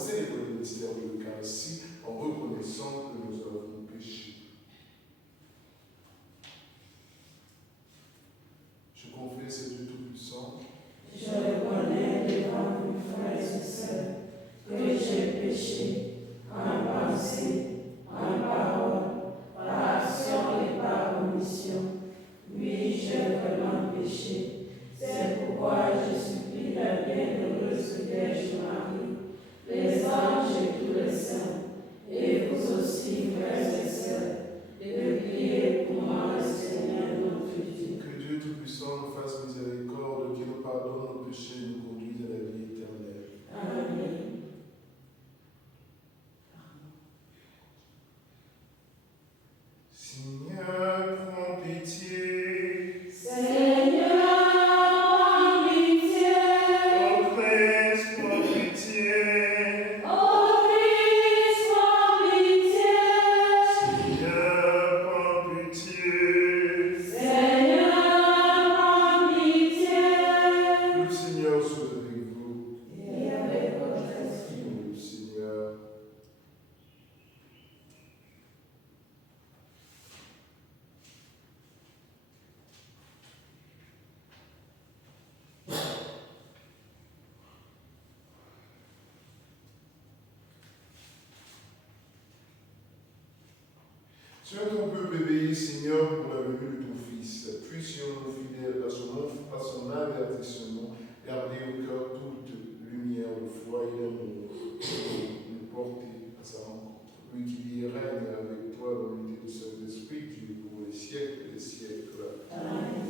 célébrer le mystère de l'Eucharistie en reconnaissant que nous avons péché. Je confesse à Dieu Tout-Puissant. Je reconnais devant vous, frères et sœurs, que j'ai péché en pensée, en parole, par action et par omission. Oui, j'ai vraiment péché. C'est pourquoi je supplie la bienheureuse Vierge Marie, les anges et tous les saints, et vous aussi, frères et sœurs, de prier pour moi, le Seigneur notre Dieu. Que Dieu Tout-Puissant nous fasse miséricorde, qu'il nous pardonne nos péchés et nous conduise à la vie éternelle. Amen. Seigneur, prends pitié. Seigneur, prends pitié. Ô Christ, prends pitié. Ô Christ, prends pitié. Seigneur, prends pitié. Seigneur, prends pitié. Le Seigneur soit avec vous. Et avec votre esprit. Le Seigneur. Sois ton peuple éveillé, Seigneur, pour la venue de ton Fils. Puissions-nous fidèles à son avertissement, garder au cœur toute lumière, de foi et d'amour, nous porter à sa rencontre. Lui qui vit et règne avec toi dans l'unité du Saint-Esprit, Dieu pour les siècles des siècles. Amen.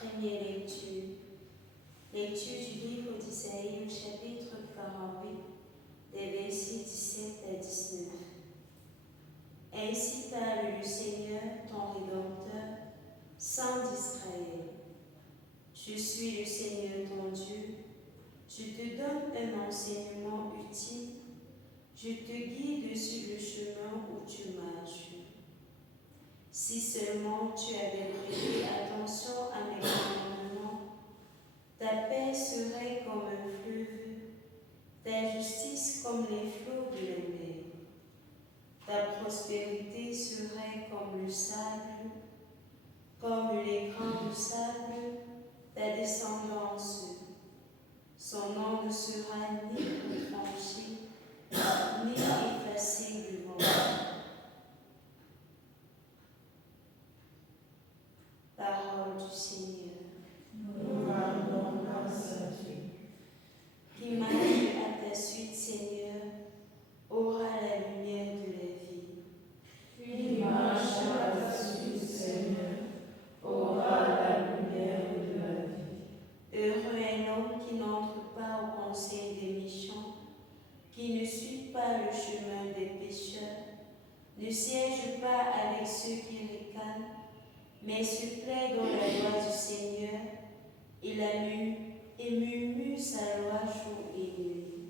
Première lecture. Lecture du livre d'Isaïe au chapitre 48, des versets 17 à 19. Ainsi parle le Seigneur, ton Rédempteur, Saint d'Israël. Je suis le Seigneur ton Dieu. Je te donne un enseignement utile. Je te guide sur le chemin où tu marches. Si seulement tu avais prêté attention à mes commandements, ta paix serait comme un fleuve, ta justice comme les flots de la mer. Ta prospérité serait comme le sable, comme les grains de sable, ta descendance. Son nom ne sera ni retranché, ni effacé devant lui. Parole du Seigneur. Nous rendons grâce à Dieu. Qui marche à ta suite, Seigneur, aura la lumière de la vie. Qui marche à ta suite, Seigneur, aura la lumière de la vie. Heureux un homme qui n'entre pas au conseil des méchants, qui ne suit pas le chemin des pécheurs, ne siège pas avec ceux qui ricanent, mais se plaît dans la loi du Seigneur et murmure sa loi jour et nuit.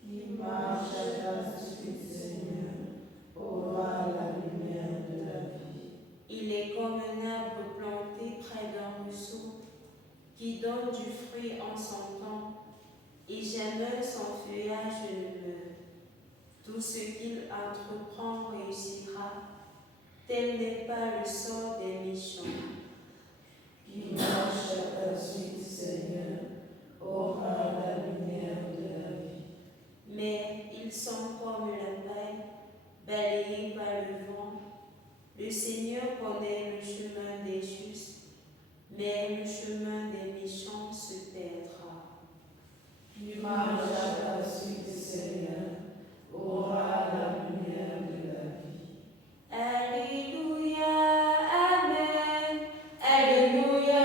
Qui marche à ta suite, Seigneur, aura la lumière de la vie. Il est comme un arbre planté près d'un ruisseau, qui donne du fruit en son temps, et jamais son feuillage ne meurt. Tout ce qu'il entreprend réussira. Tel n'est pas le sort des méchants. Qui marche à ta suite, Seigneur, aura la lumière de la vie. Mais ils sont comme la paille, balayée par le vent. Le Seigneur connaît le chemin des justes, mais le chemin des méchants se perdra. Qui marche à ta suite, Seigneur, aura la lumière de la vie. Alléluia, Amen. Alléluia,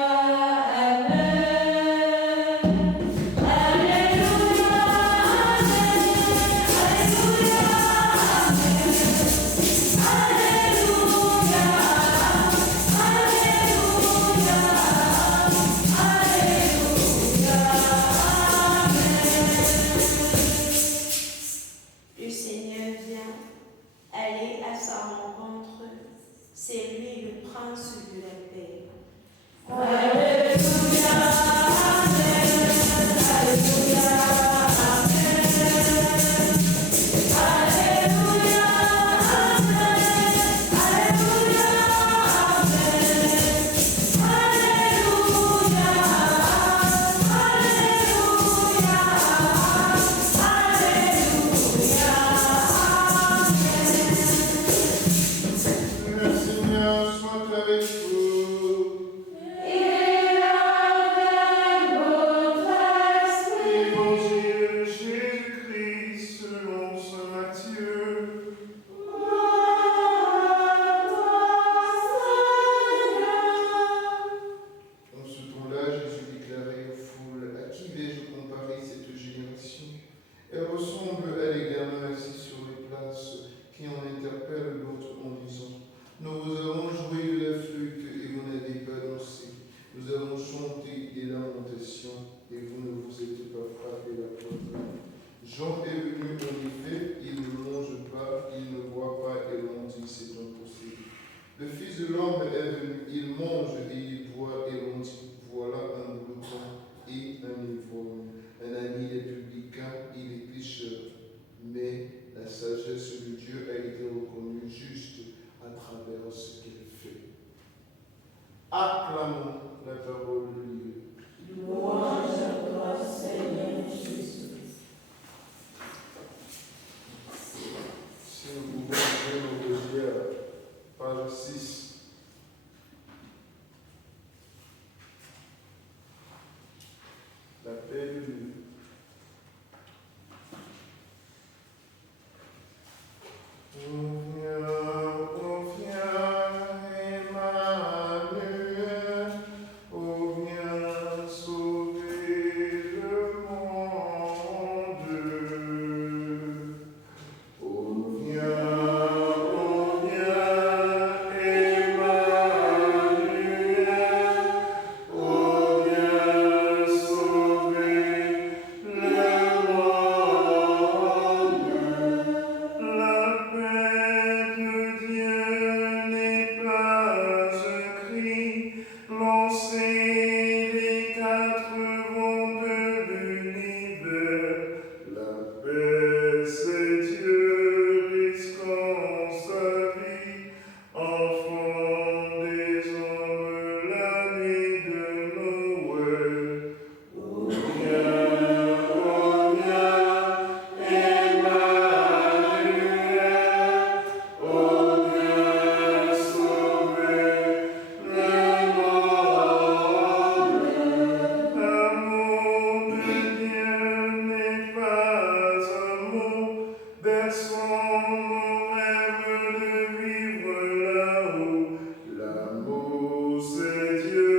Amen. Alléluia. C'est lui le prince de la paix. Alléluia, Amen, Alléluia, Amen. Alléluia, Amen, Alléluia, Amen. Alléluia, Le Seigneur soit avec vous. et avec votre esprit. Évangile de Jésus-Christ selon saint Matthieu. En ce temps-là, Jésus déclarait aux foules: à qui vais-je comparer cette génération? Elle ressemble à des gamins assis sur les places qui en interpellent l'autre en disant: nous vous avons joué de la flûte et vous n'avez pas dansé. Nous avons chanté des lamentations et vous ne vous êtes pas frappé la poitrine. Jean est venu en effet, il ne mange pas, il ne boit pas, et l'on dit: c'est impossible. Le Fils de l'homme est venu, il mange et il boit, et l'on dit: voilà un glouton et un ivrogne, un ami des publicains et des pécheurs. Mais la sagesse de Dieu a été reconnue juste à travers ce qu'elle fait. Acclamons la parole de Dieu. Louange à toi, Seigneur Jésus. Si nous pouvons ouvrir nos Biblières, page 6. La paix de Dieu. Oh viens, Emmanuel, oh viens sauver le monde. Oh viens, Emmanuel, oh viens sauver le monde. La paix de Dieu n'est pas un cri lancé des quatre vents de l'univers. La paix, c'est Dieu risquant sa vie, enfant des hommes la nuit de Noël. Oh viens, Emmanuel, oh viens sauver le monde. L'amour de Dieu n'est pas un mot berçant nos rêves de vivre là-haut. L'amour, c'est Dieu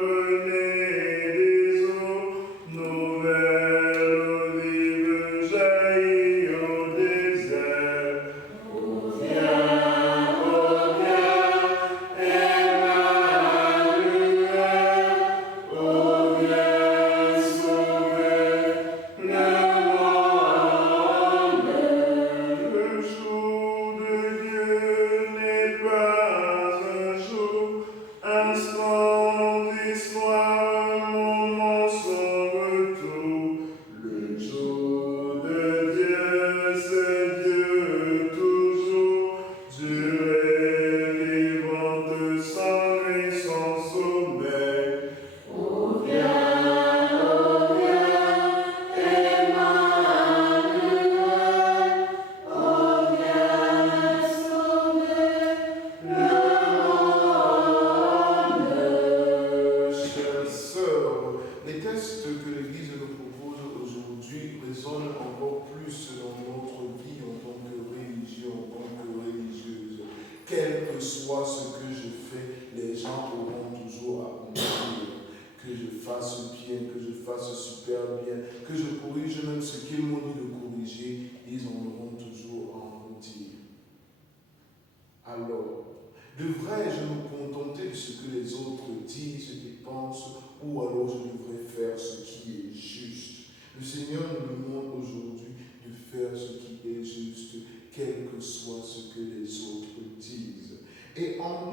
rené des eaux, nouvelle olive jaillit au désert. Oh viens, Emmanuel, oh viens sauver le monde. Le jour de Dieu n'est pas un jour, instant d'histoire, moment sans retour. Le jour de Dieu, c'est Dieu toujours, durée vivante sans nuit, sans sommeil. Oh viens, Emmanuel, oh viens sauver le monde. Chères sœurs, les textes que l'Église nous propose aujourd'hui résonnent encore plus dans notre vie en tant que religieux, en tant que religieuse. Quel que soit ce que je fais, les gens auront toujours à comprendre. Que je fasse bien, que je fasse super bien, que je corrige même ce qu'ils m'ont dit de corriger, ils en auront toujours à en redire. Alors, devrais-je me contenter de ce que les autres disent et pensent, ou alors je devrais faire ce qui est juste? Le Seigneur nous demande aujourd'hui de faire ce qui est juste, quel que soit ce que les autres disent. Et en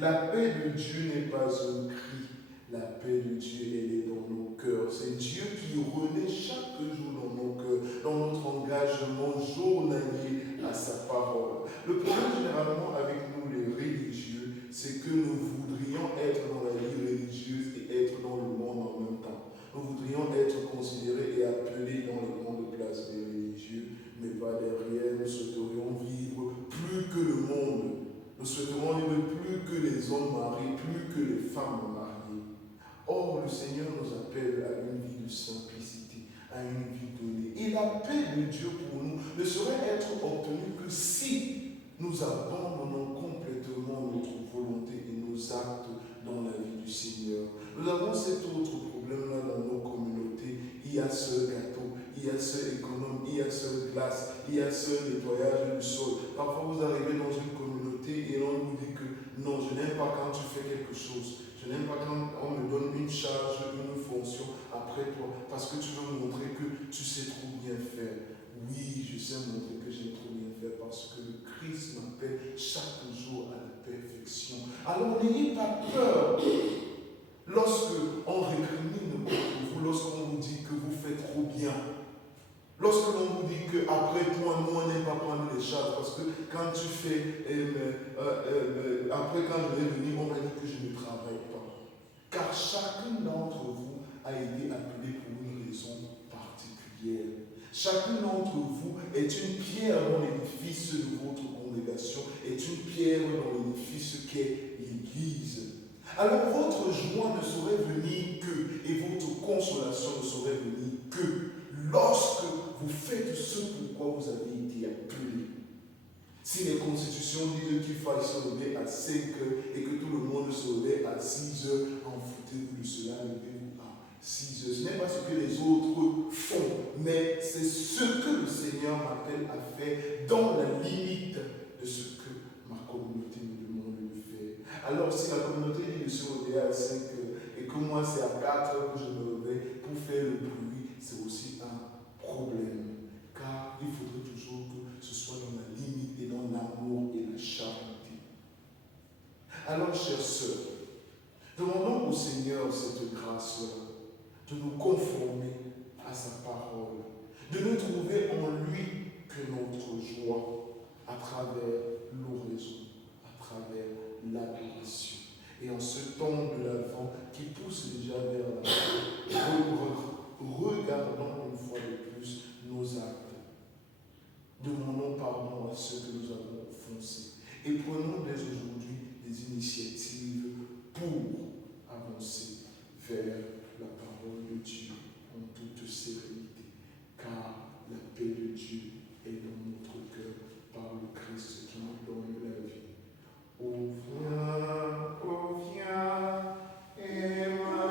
La paix de Dieu n'est pas un cri. La paix de Dieu, elle est dans nos cœurs. C'est Dieu qui renaît chaque jour dans nos cœurs, dans notre engagement journalier à sa parole. Le problème généralement avec nous les religieux, c'est que nous voudrions être dans la vie religieuse et être dans le monde en même temps. Nous voudrions être considérés et appelés dans les grandes places des religieux, mais pas derrière. Nous souhaiterions vivre plus que le monde. Nous souhaiterions vivre plus que les hommes mariés, plus que les femmes mariées. Or, le Seigneur nous appelle à une vie de simplicité, à une vie donnée. Et la paix de Dieu pour nous ne saurait être obtenue que si nous abandonnons complètement notre volonté et nos actes dans la vie du Seigneur. Nous avons cet autre problème-là dans nos communautés. Il y a ce gâteau, il y a ce économe, il y a ce glace, il y a ce nettoyage du sol. Parfois, vous arrivez dans une communauté et on vous dit que non, je n'aime pas quand tu fais quelque chose. Je n'aime pas quand on me donne une charge, une fonction après toi, parce que tu veux montrer que tu sais trop bien faire. Oui, je sais montrer que j'ai trop bien fait parce que le Christ m'appelle chaque jour à la perfection. Alors n'ayez pas peur lorsque on récrimine contre vous, lorsqu'on vous dit que vous faites trop bien. Lorsque l'on vous dit qu'après toi, nous, on n'aime pas prendre les charges, parce que quand tu fais, après quand je vais venir, on va dire que je ne travaille pas. Car chacun d'entre vous a été appelé pour une raison particulière. Chacun d'entre vous est une pierre dans l'édifice de votre congrégation, est une pierre dans l'édifice qu'est l'Église. Alors votre joie ne saurait venir que, et votre consolation ne saurait venir que, lorsque vous faites ce pourquoi vous avez été appelés. Si les constitutions disent qu'il faille se lever à 5 heures et que tout le monde se lève à 6 heures, en foutez-vous de cela, levez-vous à 6 heures. Ce n'est pas ce que les autres font, mais c'est ce que le Seigneur m'appelle à faire dans la limite de ce que ma communauté me demande de faire. Alors si la communauté dit de se lever à 5 heures et que moi c'est à 4 heures que je me réveille pour faire le bruit, c'est aussi un problème, car il faudrait toujours que ce soit dans la limite et dans l'amour et la charité. Alors, chères sœurs, demandons au Seigneur cette grâce-là, de nous conformer à sa parole, de ne trouver en lui que notre joie à travers l'oraison, à travers l'adoration. Et en ce temps de l'Avent qui pousse déjà vers la fin, regardons une fois de plus nos actes. Demandons pardon à ceux que nous avons offensés. Et prenons dès aujourd'hui des initiatives pour avancer vers la parole de Dieu en toute sérénité. Car la paix de Dieu est dans notre cœur par le Christ qui nous donne la vie. Oh viens, Emmanuel.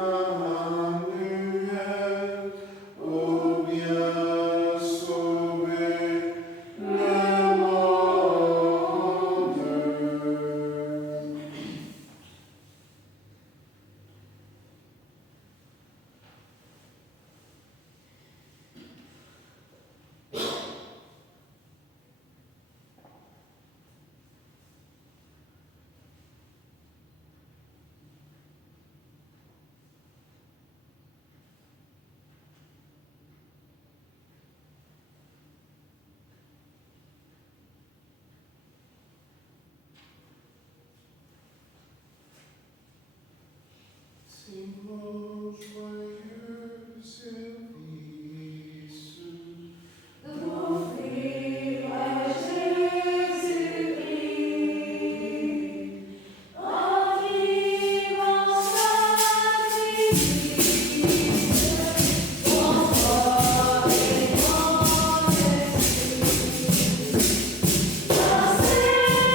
Mon joyeux service d'offrir à Jésus-Christ en vivant sacrifice, en foi et en esprit, la sainte bonne.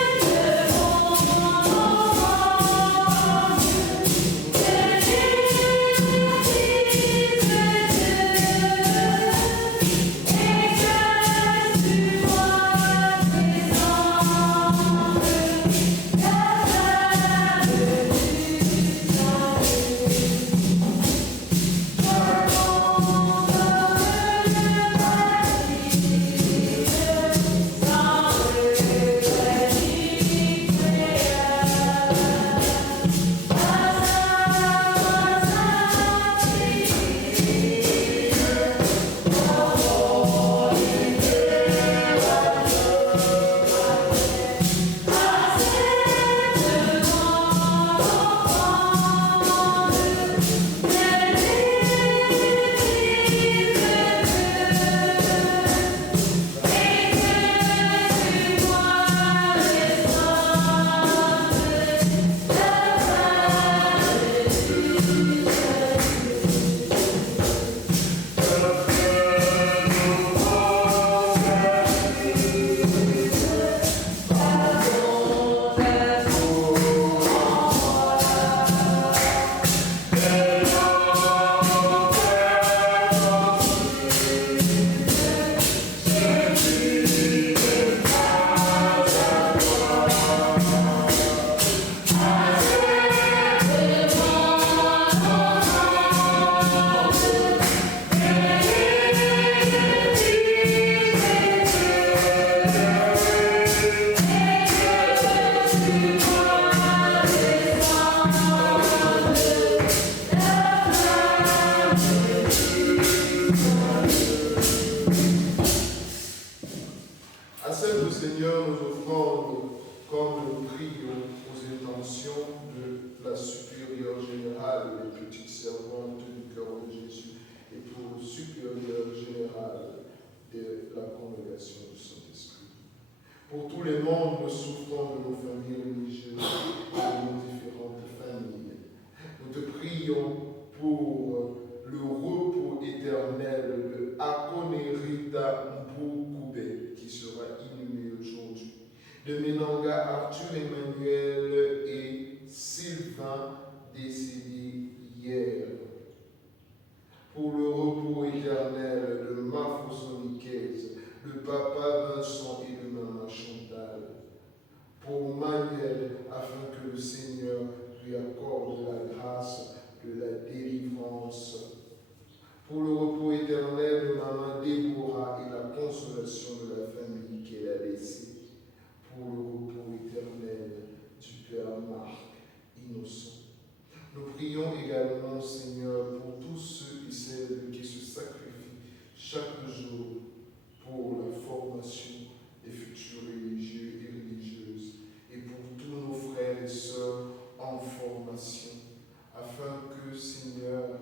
Emmanuel et Sylvain, décédés hier. Pour le repos éternel de Marfo Soniquaise, de papa Vincent et de maman Chantal. Pour Manuel, afin que le Seigneur lui accorde la grâce de la délivrance. Pour le repos éternel de maman Déborah et la consolation de la famille qu'elle a laissée. Pour le repos éternel du Père Marc Innocent. Nous prions également, Seigneur, pour tous ceux et celles qui se sacrifient chaque jour pour la formation des futurs religieux et religieuses, et pour tous nos frères et sœurs en formation, afin que, Seigneur,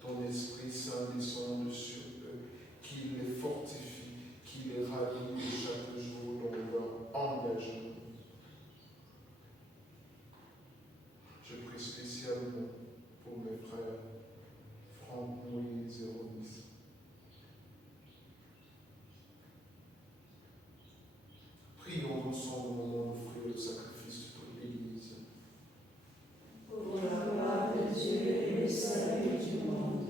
ton Esprit Saint descende sur eux, qu'il les fortifie, qu'il les ranime chaque jour dans leur engagement. Je prie spécialement pour mes frères Franck, Moïse et Ronis. Prions ensemble au moment d'offrir le sacrifice de toute l'Église. Pour la gloire de Dieu et le salut du monde.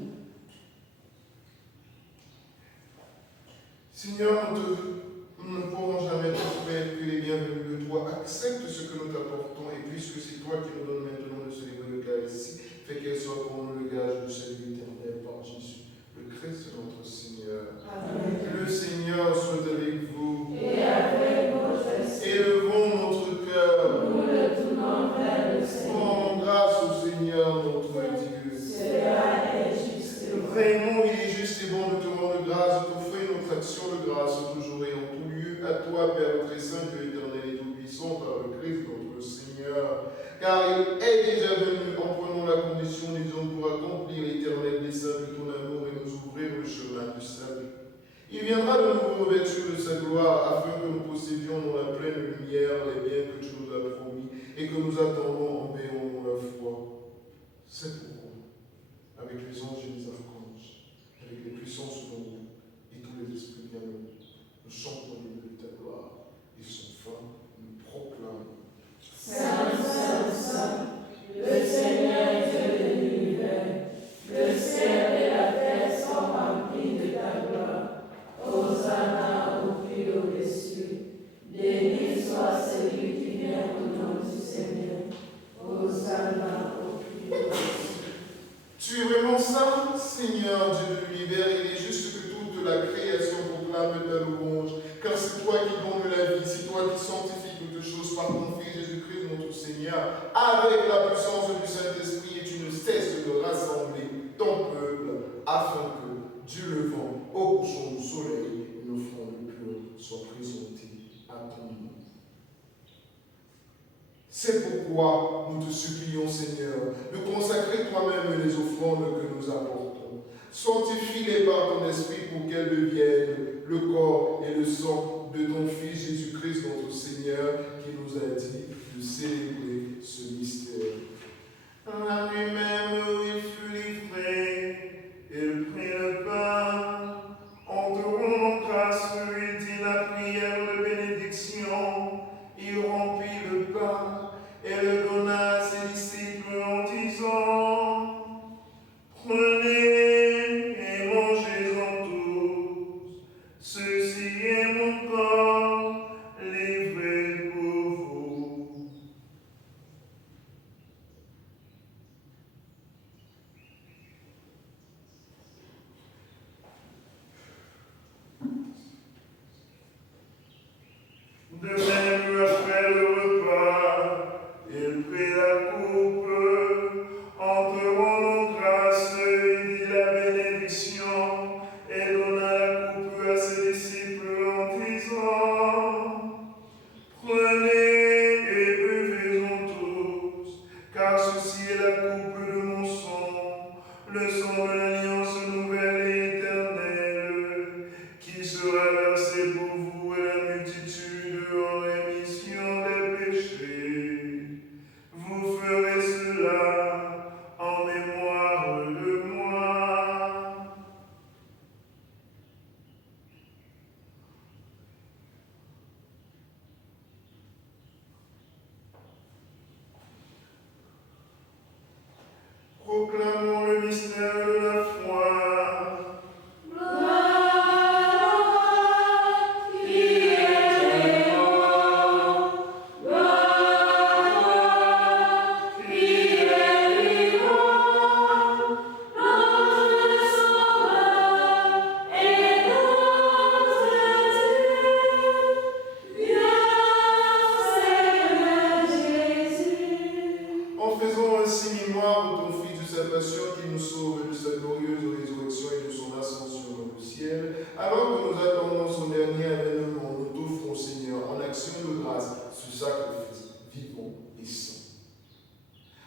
Seigneur, nous ne pourrons jamais t'offrir que les bienvenus de toi. Accepte ce que nous t'apportons, et puisque c'est toi qui nous donnes maintenant de célébrer l'Eucharistie, fais qu'elle soit pour nous le gage de salut éternel par Jésus, le Christ notre Seigneur. Amen. Que le Seigneur soit avec vous. Et avec votre esprit. Élevons notre cœur. Nous le tournons vers le Seigneur. Rendons grâce au Seigneur notre Dieu. Cela est juste et vrai. Vraiment, il est juste et bon de te rendre grâce, de t'offrir notre action de grâce toujours et en tout lieu, à toi, Père très saint, Dieu éternel et tout-puissant, par le Christ notre Seigneur. Car il est déjà venu en prenant la condition des hommes pour accomplir l'éternel dessein de ton amour et nous ouvrir le chemin du salut. Il viendra de nouveau revêtir de sa gloire afin que nous possédions dans la pleine lumière les biens que tu nous as promis et que nous attendons en paix dans la foi. C'est pourquoi, avec les anges et les archanges, avec les puissances de nous et tous les esprits bienheureux, nous chantons l'hymne de ta gloire et son fin nous proclamons. Saint, Saint, Saint, le Seigneur Dieu de l'univers, le ciel et la terre sont remplis de ta gloire. Hosanna au plus haut des cieux. Béni soit celui qui vient au nom du Seigneur. Hosanna au plus haut des cieux. Tu es vraiment saint, Seigneur Dieu de l'univers. Il est juste que toute la création proclame ta louange, car c'est toi qui donnes la vie, c'est toi qui sanctifies toutes choses par ton Fils Jésus-Christ notre Seigneur, avec la puissance du Saint-Esprit, et tu ne cesses de rassembler ton peuple, afin que, Dieu levant au couchant du soleil, une offrande pure soit présentée à ton nom. C'est pourquoi nous te supplions, Seigneur, de consacrer toi-même les offrandes que nous apportons. Sanctifie-les par ton esprit pour qu'elles deviennent le corps et le sang de ton Fils Jésus-Christ, notre Seigneur, qui nous a dit de célébrer ce mystère. À lui-même, il fut livré, il prit le pain, en te rendant grâce, lui dit la prière de bénédiction, il remplit le pain et le donna à ses disciples en disant: Prenez et mangez-en tous, ceci est mon corps livré pour vous. Proclamons le mystère de la foi. En faisant ainsi mémoire de ton Fils, de sa passion qui nous sauve, de sa glorieuse résurrection et de son ascension dans le ciel, alors que nous attendons son dernier avènement, nous t'offrons, Seigneur, en action de grâce, ce sacrifice vivant et saint.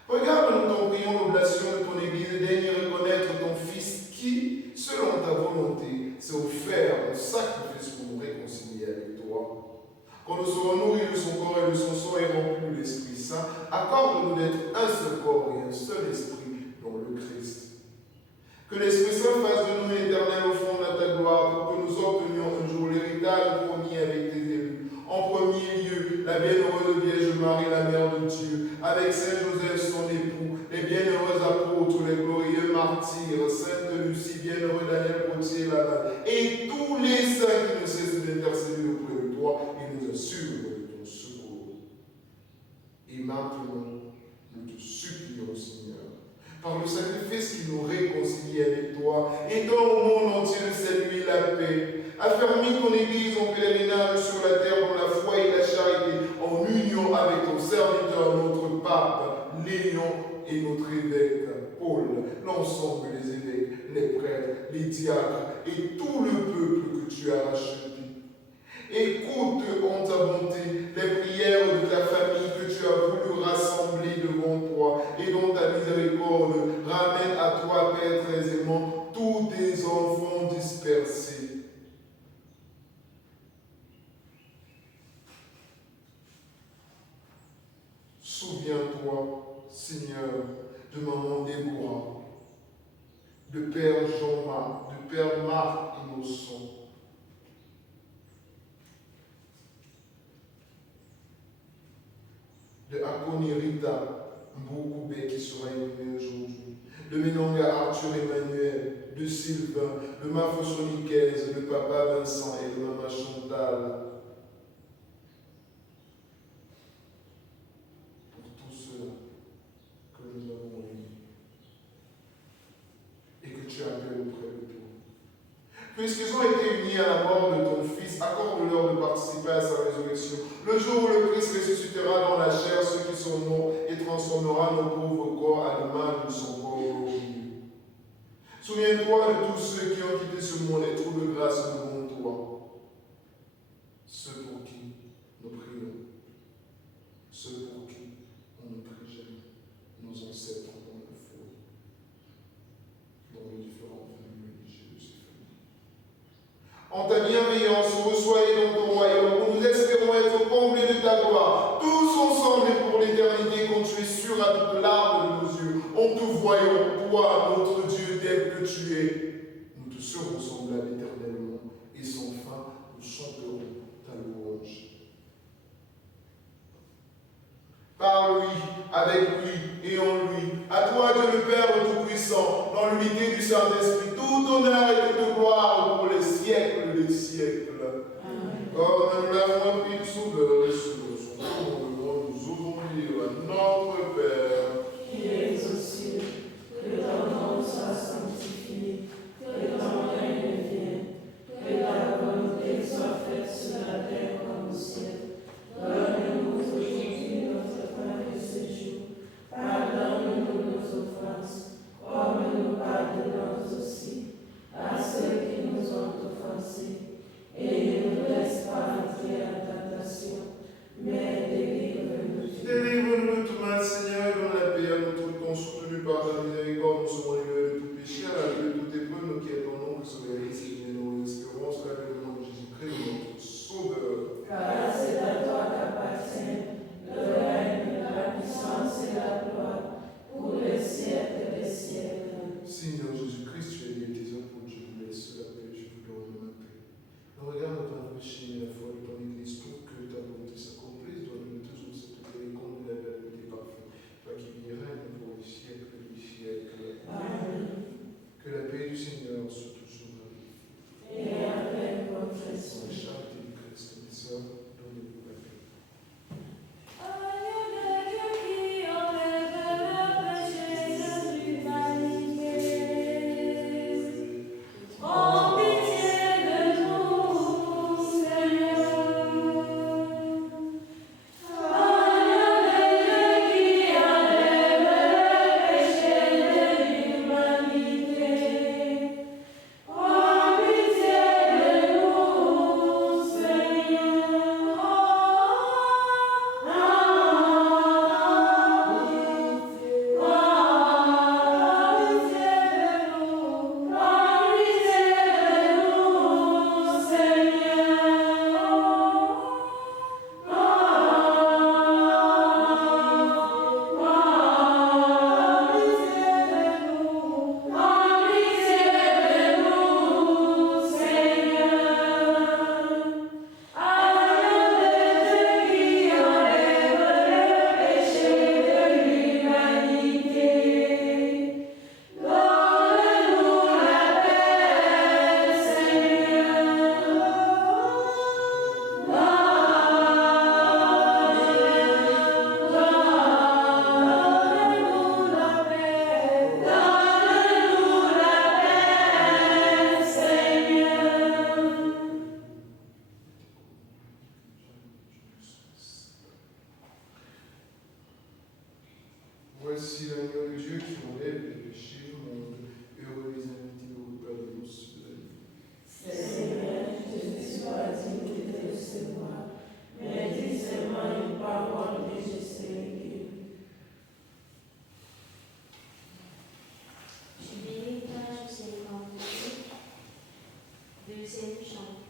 Regarde, nous t'en prions, l'oblation de ton Église et daigne reconnaître ton Fils qui, selon ta volonté, s'est offert en sacrifice pour nous réconcilier avec toi. Quand nous serons nourris de son corps et de son sang et remplis de l'Esprit Saint, accorde-nous d'être un seul corps et un seul esprit dans le Christ. Que l'Esprit Saint fasse de nous une éternelle offrande à ta gloire pour que nous obtenions un jour l'héritage promis avec tes élus. En premier lieu, la bienheureuse Vierge Marie, la Mère de Dieu, avec Saint Joseph, son époux, les bienheureux apôtres, les glorieux martyrs, Sainte Lucie, bienheureux Daniel Gauthier, et tous les saints qui ne cessent d'intercéder auprès de toi et nous assurent de ton secours. Et maintenant, nous te supplions, Seigneur, par le sacrifice qui nous réconcilie avec toi, étends au monde entier le salut et la paix. Affermis ton Église en pèlerinage sur la terre dans la foi et la charité, en union avec ton serviteur, notre pape, Léon et notre évêque, Paul, l'ensemble des évêques, les prêtres, les diacres et tout le peuple que tu as racheté. Écoute en ta bonté les prières de ta famille que tu as voulu rassembler devant toi et dont ta miséricorde ramène à toi, Père très aimant, tous tes enfants dispersés. Souviens-toi, Seigneur, de maman Déborah, de Père Jean-Marc, de Père Marc Innocent, de Akonirita Mboukoubé qui sera élevé aujourd'hui, de Menonga Arthur Emmanuel, de Sylvain, de Mafosoniquez, de Papa Vincent et de Maman Chantal. Pour tous ceux que nous avons unis et que tu appelles auprès de toi. Puisqu'ils ont été unis à la mort de ton Fils, accorde-leur de participer à sa résurrection. Le jour où le Christ ressuscitera dans la chair ceux qui sont morts et transformera nos pauvres corps à l'image de son corps glorieux. Souviens-toi de tous ceux qui ont quitté ce monde et trouvent grâce devant toi. Ceux pour qui nous prions, ceux pour qui on nous prie jamais, nos ancêtres dans la foi, dans les différentes familles religieuses. En ta bienveillance, reçois-les dans ton royaume, où nous espérons être comblés de ta gloire, tous ensemble et pour l'éternité, quand tu es sûr à toute larme de nos yeux, en te voyant, toi, notre Dieu, tel que tu es, nous te serons semblables éternellement, et sans fin, nous chanterons ta louange. Par lui, avec lui et en lui, à toi, Dieu le Père Tout-Puissant, dans l'unité du Saint-Esprit, tout honneur et toute gloire pour les siècles des siècles. Comme nous l'avons appris du Sauveur et sous son commandement, nous osons dire à notre Père, qui es aux cieux, que ton nom soit sanctifié, que ton règne vienne, que ta volonté soit faite sur la terre comme au ciel. Donne-nous aujourd'hui notre pain de ce jour. Pardonne-nous nos offenses, comme nous pardonnons aussi à ceux qui nous ont offensés. Et ne nous laisse pas entrer en tentation, Voici l'agneau de Dieu qui enlève les péchés du monde. Heureux les invités au repas de noces de la vie. Seigneur, je ne suis pas digne de te recevoir, mais dis seulement une parole et je serai guéri. Je bénis page 52, deuxième chant.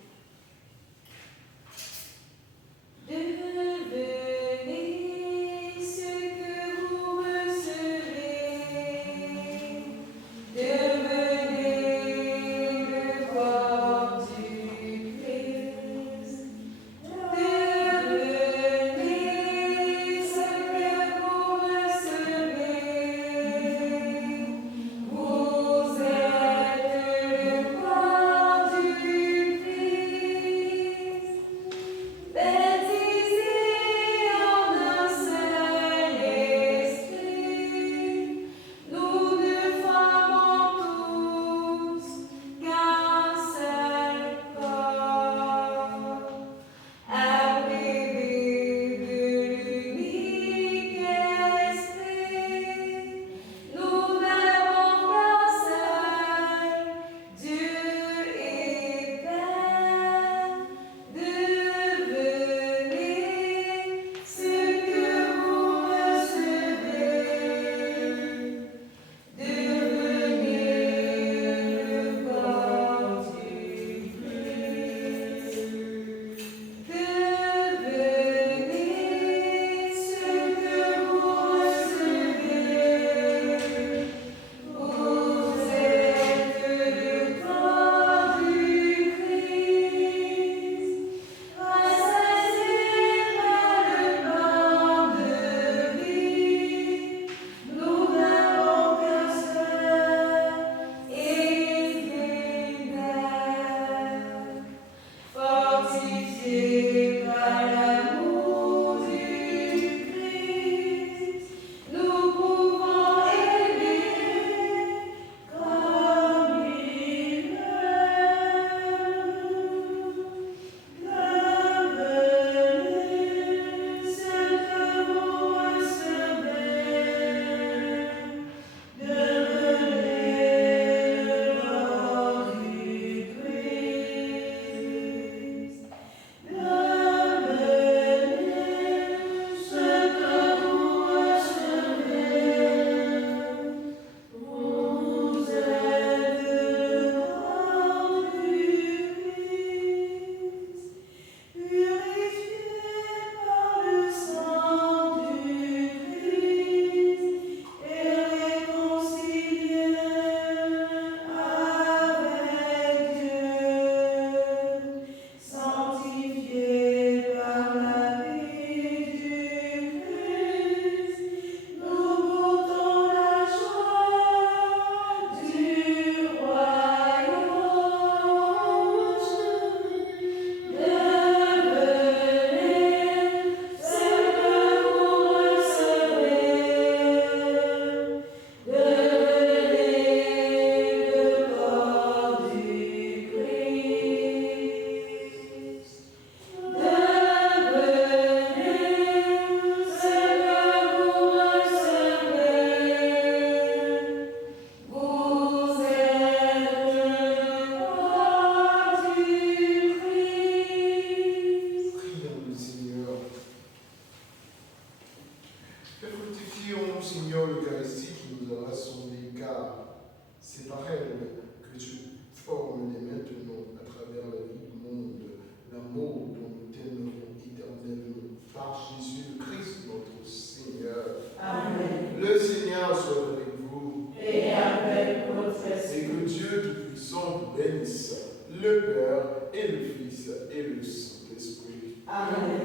Seigneur, l'Eucharistie qui nous a rassemblés, car c'est par elle que tu formes maintenant, à travers la vie du monde, l'amour dont nous t'aimerons éternellement, par Jésus le Christ, notre Seigneur. Amen. Le Seigneur soit avec vous. Et avec votre esprit. Et que Dieu Tout-Puissant vous bénisse, le Père et le Fils et le Saint-Esprit. Amen.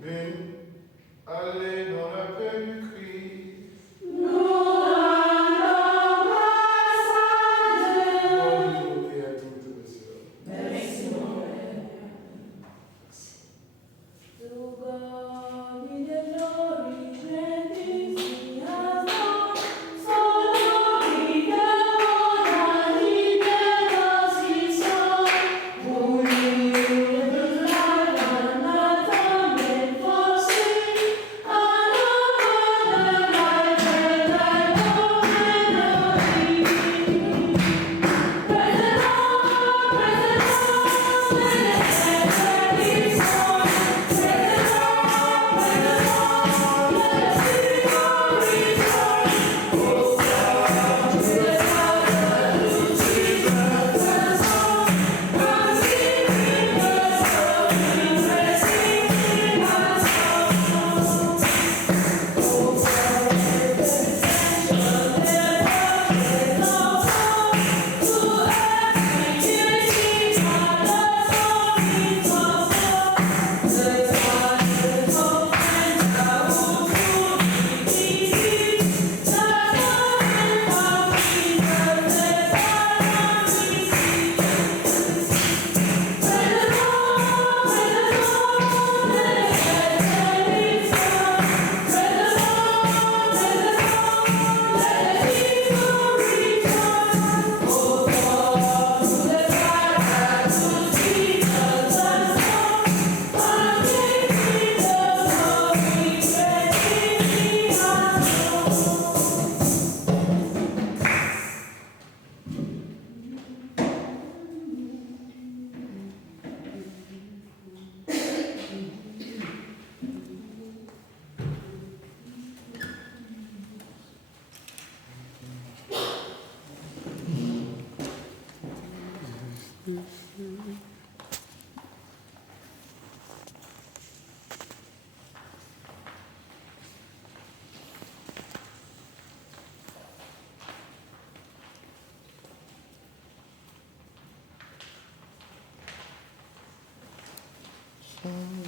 Ben, allez dans la paix du Christ. Amen. Amen.